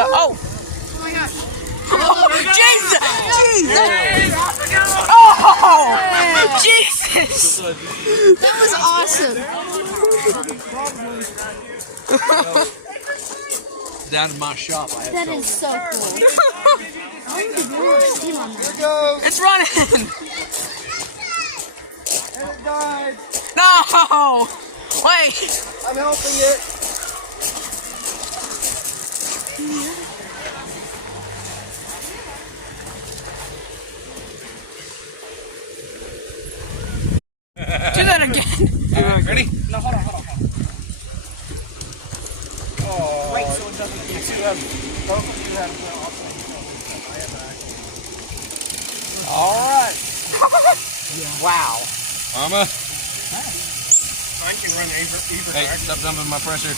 the. Oh! Oh my gosh. Jesus! Oh! Jesus! That was awesome. Down in my shop, I have That is so cool. I want to do a steam on that. It's running! And it died. No! Wait! I'm helping it. Do that again! Ready? No, hold on. Oh, wait, so it doesn't. You two have both of you have. All right. Wow. Mama. Mine can run either Hey, stop dumping my pressure.